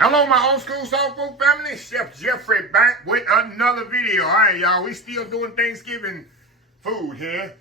Hello, my old school soul food family. Chef Jeffrey back with another video. All right, y'all. We still doing Thanksgiving food here.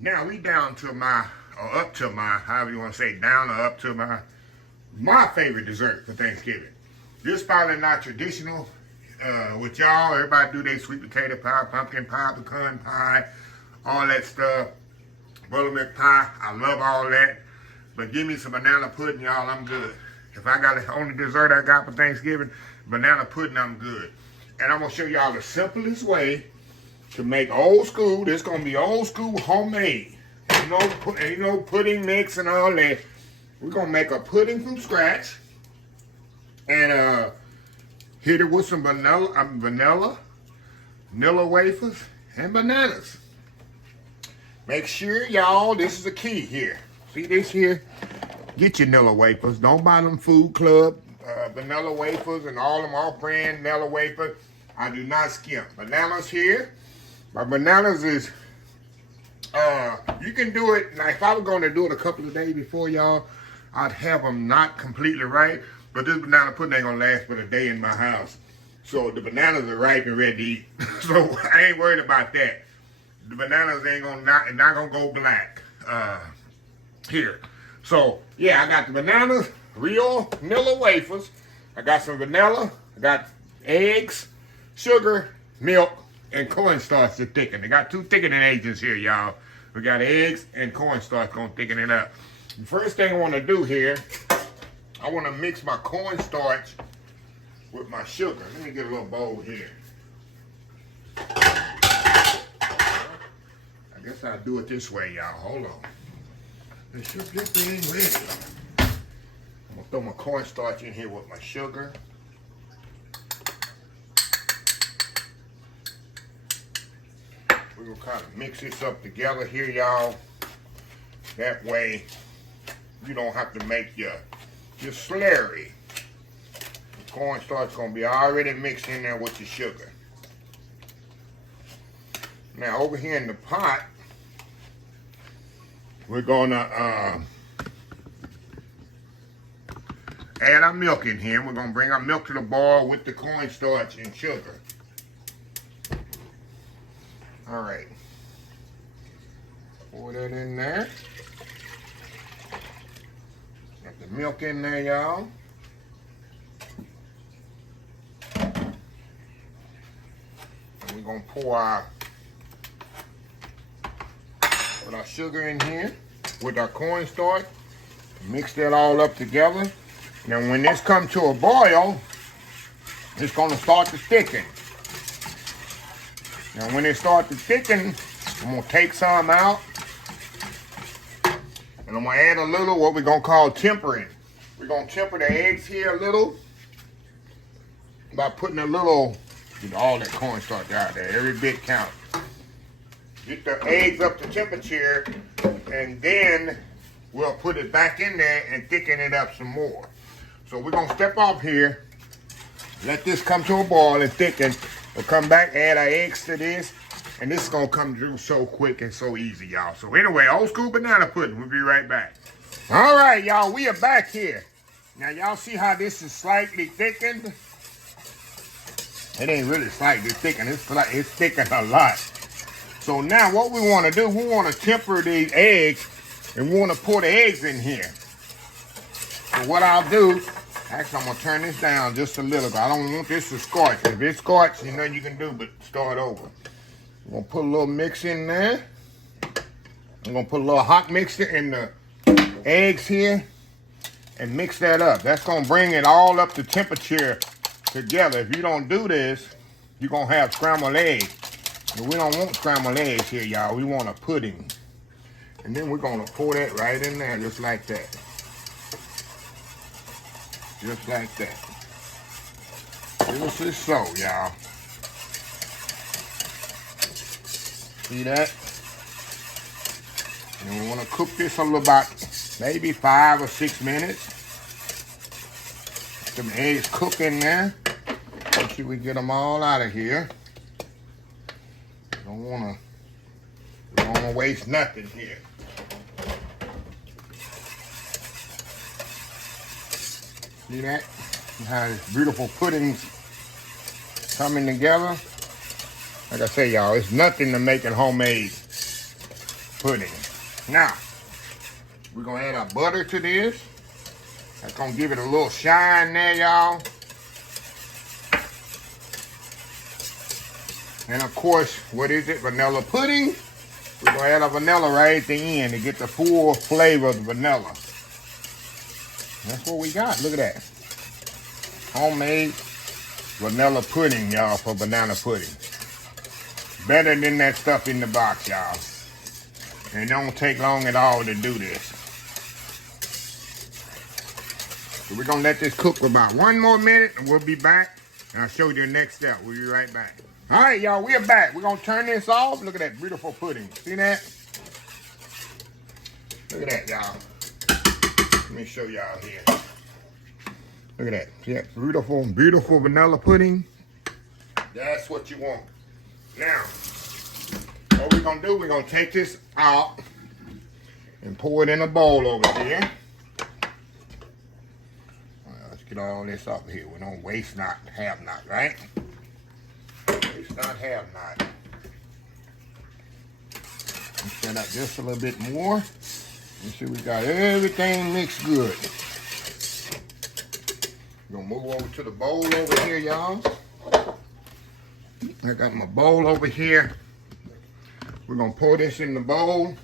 Now we down to my, or up to my, however you want to say, down or up to my favorite dessert for Thanksgiving. This probably not traditional with y'all. Everybody do their sweet potato pie, pumpkin pie, pecan pie, all that stuff. Buttermilk pie. I love all that. But give me some banana pudding, y'all. I'm good. If I got the only dessert I got for Thanksgiving, banana pudding, I'm good. And I'm going to show y'all the simplest way to make old school. This going to be old school homemade. You know, pudding mix and all that. We're going to make a pudding from scratch. And hit it with some vanilla wafers, and bananas. Make sure, y'all, this is the key here. See this here? Get your vanilla wafers. Don't buy them Food Club vanilla wafers and all them off-brand vanilla wafers. I do not skimp. Bananas here. My bananas is, you can do it, like if I was going to do it a couple of days before y'all, I'd have them not completely right. But this banana pudding ain't going to last but a day in my house. So the bananas are ripe and ready to eat. So I ain't worried about that. The bananas ain't going to, not going to go black here. So, yeah, I got the bananas, real vanilla wafers. I got some vanilla. I got eggs, sugar, milk, and cornstarch to thicken. I got 2 thickening agents here, y'all. We got eggs and cornstarch going to thicken it up. The first thing I want to do here, I want to mix my cornstarch with my sugar. Let me get a little bowl here. I guess I'll do it this way, y'all. Hold on. This should get thing ready. I'm gonna throw my cornstarch in here with my sugar. We're gonna kind of mix this up together here, y'all. That way, you don't have to make your slurry. The cornstarch gonna be already mixed in there with your sugar. Now over here in the pot, we're gonna add our milk in here. We're gonna bring our milk to the boil with the cornstarch and sugar. All right. Pour that in there. Got the milk in there, y'all. And we're gonna pour put our sugar in here with our cornstarch. Mix that all up together. Now when this comes to a boil, it's gonna start to thicken. Now when it starts to thicken, I'm gonna take some out. And I'm gonna add a little what we're gonna call tempering. We're gonna temper the eggs here a little by putting a little, get all that cornstarch out there, every bit counts. Get the eggs up to temperature, and then we'll put it back in there and thicken it up some more. So we're gonna step off here, let this come to a boil and thicken. We'll come back, add our eggs to this, and this is gonna come through so quick and so easy, y'all. So anyway, old school banana pudding. We'll be right back. All right, y'all, we are back here. Now y'all see how this is slightly thickened? It ain't really slightly thickened. It's thickened a lot. So now what we want to do, we want to temper these eggs, and we want to pour the eggs in here. So what I'll do, actually I'm going to turn this down just a little bit. I don't want this to scorch. If it's scorched, you know you can do but start over. I'm going to put a little mix in there. I'm going to put a little hot mixture in the eggs here and mix that up. That's going to bring it all up to temperature together. If you don't do this, you're going to have scrambled eggs. But we don't want scrambled eggs here, y'all. We want a pudding. And then we're going to pour that right in there just like that. Just like that. This is so, y'all. See that? And we want to cook this a little about maybe 5 or 6 minutes. Some eggs cook in there. Make sure we get them all out of here. Don't want to waste nothing here. See that? How this beautiful puddings coming together. Like I say, y'all, it's nothing to making homemade pudding. Now, we're gonna add our butter to this. That's gonna give it a little shine there, y'all. And of course, what is it? Vanilla pudding. We're gonna add a vanilla right at the end to get the full flavor of the vanilla. That's what we got. Look at that. Homemade vanilla pudding, y'all, for banana pudding. Better than that stuff in the box, y'all. And it don't take long at all to do this. So we're gonna let this cook for about 1 more minute and we'll be back. And I'll show you the next step. We'll be right back. All right, y'all, we're back. We're gonna turn this off. Look at that beautiful pudding. See that? Look at that, y'all. Let me show y'all here. Look at that. See that beautiful, beautiful vanilla pudding? That's what you want. Now, what we're gonna do, we're gonna take this out and pour it in a bowl over here. Let's get all this up here. We don't waste not, have not, right? Waste not, have not. Let's set up just a little bit more. Make sure we got everything mixed good. We're gonna move over to the bowl over here, y'all. I got my bowl over here. We're gonna pour this in the bowl.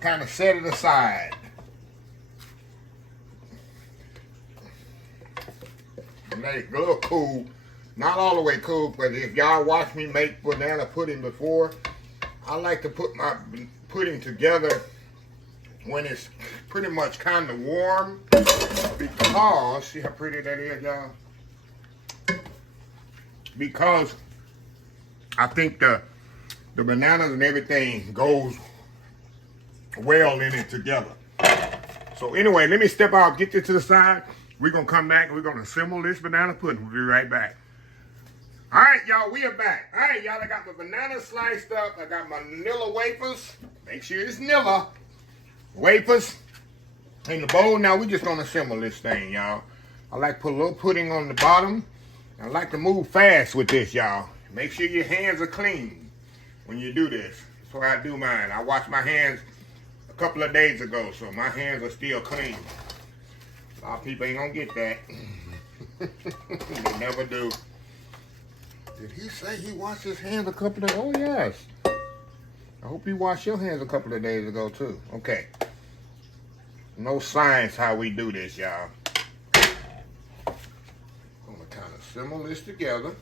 Kind of set it aside. Let it go cool. Not all the way cool, but if y'all watch me make banana pudding before, I like to put my pudding together when it's pretty much kind of warm, because, see how pretty that is, y'all? Because I think the bananas and everything goes well in it together. So anyway, let me step out, get this to the side. We're gonna come back and we're gonna assemble this banana pudding. We'll be right back. All right, y'all, we are back. All right, y'all, I got my banana sliced up. I got my vanilla wafers. Make sure it's vanilla wafers in the bowl. Now we're just gonna assemble this thing, y'all. I like to put a little pudding on the bottom. I like to move fast with this, y'all. Make sure your hands are clean when you do this. That's what I do mine. I washed my hands a couple of days ago, so my hands are still clean. A lot of people ain't gonna get that. They never do. Did he say he washed his hands a couple of days? Oh, yes. I hope you washed your hands a couple of days ago, too. Okay. No science how we do this, y'all. Kind of assemble this together.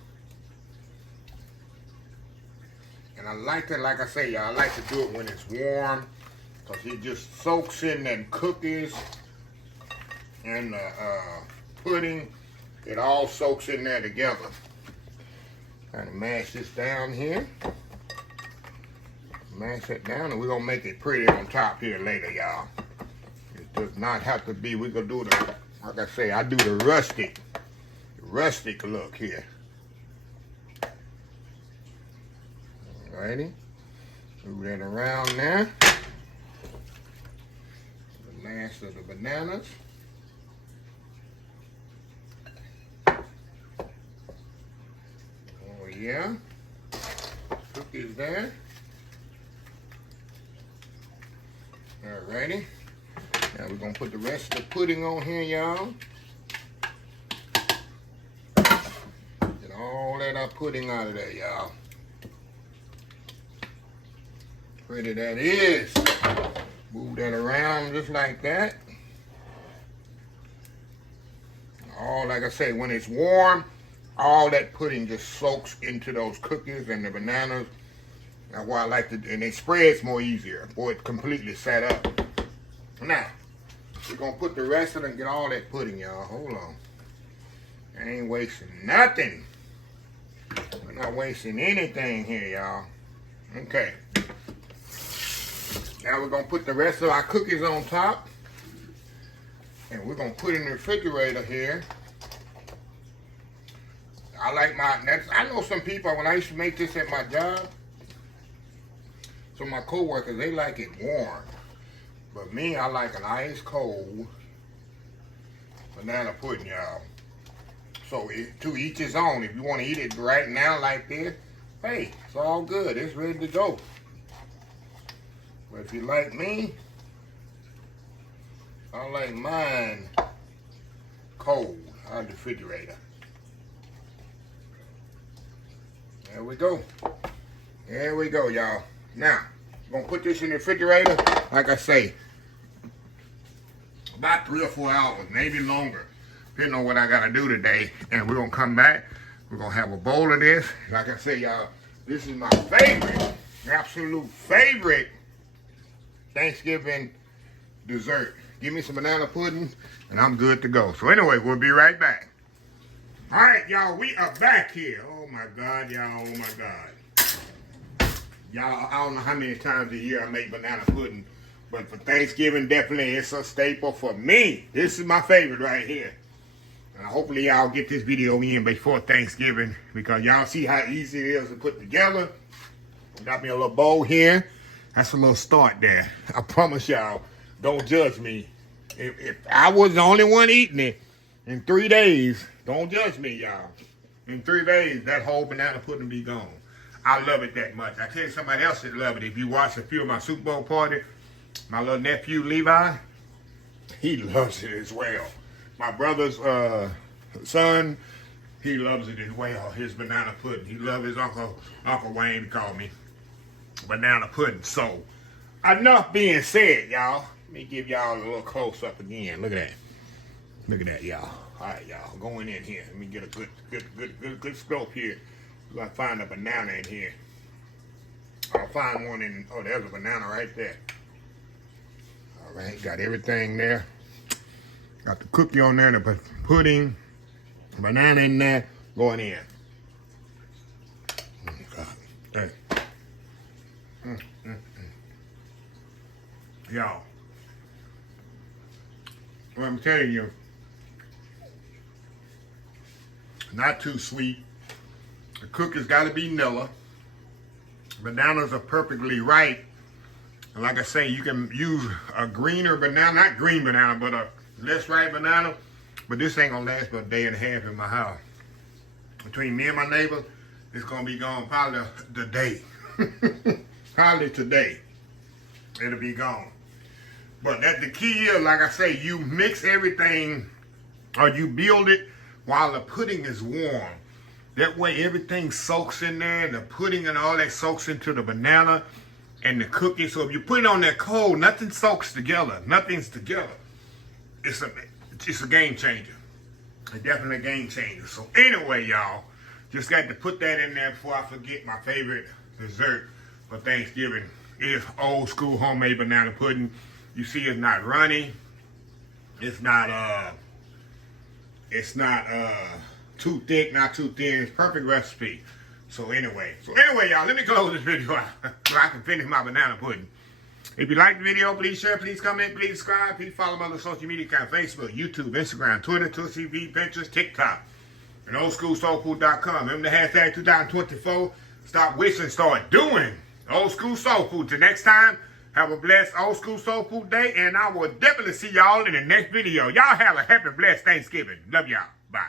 And I like to, like I say, y'all, I like to do it when it's warm, because it just soaks in them cookies and the pudding. It all soaks in there together. Kind of mash this down here. Mash it down, and we're going to make it pretty on top here later, y'all. It does not have to be, we're going to do the, like I say, I do the rustic look here. Alrighty. Move that around now. The last of the bananas. Oh yeah. Cookies there. Alrighty. Now we're gonna put the rest of the pudding on here, y'all. All that I'm putting out of there, y'all. Pretty that is. Move that around just like that. All, like I say, when it's warm, all that pudding just soaks into those cookies and the bananas. That's why I like to, and it spreads more easier. Boy, it's completely set up. Now, we're gonna put the rest of it and get all that pudding, y'all. Hold on. I ain't wasting nothing. We're not wasting anything here, y'all. Okay. Now we're going to put the rest of our cookies on top. And we're going to put in the refrigerator here. I like I know some people, when I used to make this at my job, some of my co-workers, they like it warm. But me, I like it ice cold. banana pudding, y'all. So to each his own. If you want to eat it right now like this, hey, it's all good. It's ready to go. But if you like me, I like mine cold out of the refrigerator. There we go. There we go, y'all. Now, I'm going to put this in the refrigerator, like I say, about 3 or 4 hours, maybe longer, depending on what I got to do today. And we're going to come back. We're going to have a bowl of this. Like I say, y'all, this is my favorite, absolute favorite Thanksgiving dessert. Give me some banana pudding, and I'm good to go. So anyway, we'll be right back. All right, y'all, we are back here. Oh, my God, y'all, oh, my God. Y'all, I don't know how many times a year I make banana pudding, but for Thanksgiving, definitely it's a staple for me. This is my favorite right here. And hopefully y'all get this video in before Thanksgiving, because y'all see how easy it is to put together. Got me a little bowl here. That's a little start there. I promise y'all, don't judge me. If I was the only one eating it in 3 days, don't judge me, y'all. In 3 days, that whole banana pudding be gone. I love it that much. I tell you, somebody else that love it. If you watch a few of my Super Bowl parties, my little nephew Levi, he loves it as well. My brother's son, he loves it as well. His banana pudding. He loves his Uncle Wayne, he called me, banana pudding. So, enough being said, y'all. Let me give y'all a little close up again. Look at that. Look at that, y'all. All right, y'all. Going in here. Let me get a good scope here. We're gonna find a banana in here. I'll find one in. Oh, there's a banana right there. All right, got everything there. Got the cookie on there, the pudding, banana in there, going in. Oh, God. Hey. Y'all, what I'm telling you, not too sweet. The cookie's got to be vanilla. Bananas are perfectly ripe. And like I say, you can use a greener banana, not green banana, but a less ripe banana. But this ain't gonna last but a day and a half in my house. Between me and my neighbor, it's gonna be gone probably the day. Probably today, it'll be gone. But the key is, like I say, you mix everything, or you build it while the pudding is warm. That way everything soaks in there, and the pudding and all that soaks into the banana and the cookie. So if you put it on that cold, nothing soaks together. Nothing's together. It's a game changer. It's definitely a game changer. So anyway, y'all, just got to put that in there before I forget. My favorite dessert for Thanksgiving is old school homemade banana pudding. You see, it's not runny. It's not too thick, not too thin. It's perfect recipe. So anyway, y'all, let me close this video out so I can finish my banana pudding. If you like the video, please share, please comment, please subscribe, please follow my other social media accounts: Facebook, YouTube, Instagram, Twitter, Twitch TV, Pinterest, TikTok, and oldschoolsoulfood.com. Remember the hashtag 2024. Stop wishing, start doing. Old School Soul Food. Till next time, have a blessed Old School Soul Food day, and I will definitely see y'all in the next video. Y'all have a happy, blessed Thanksgiving. Love y'all. Bye.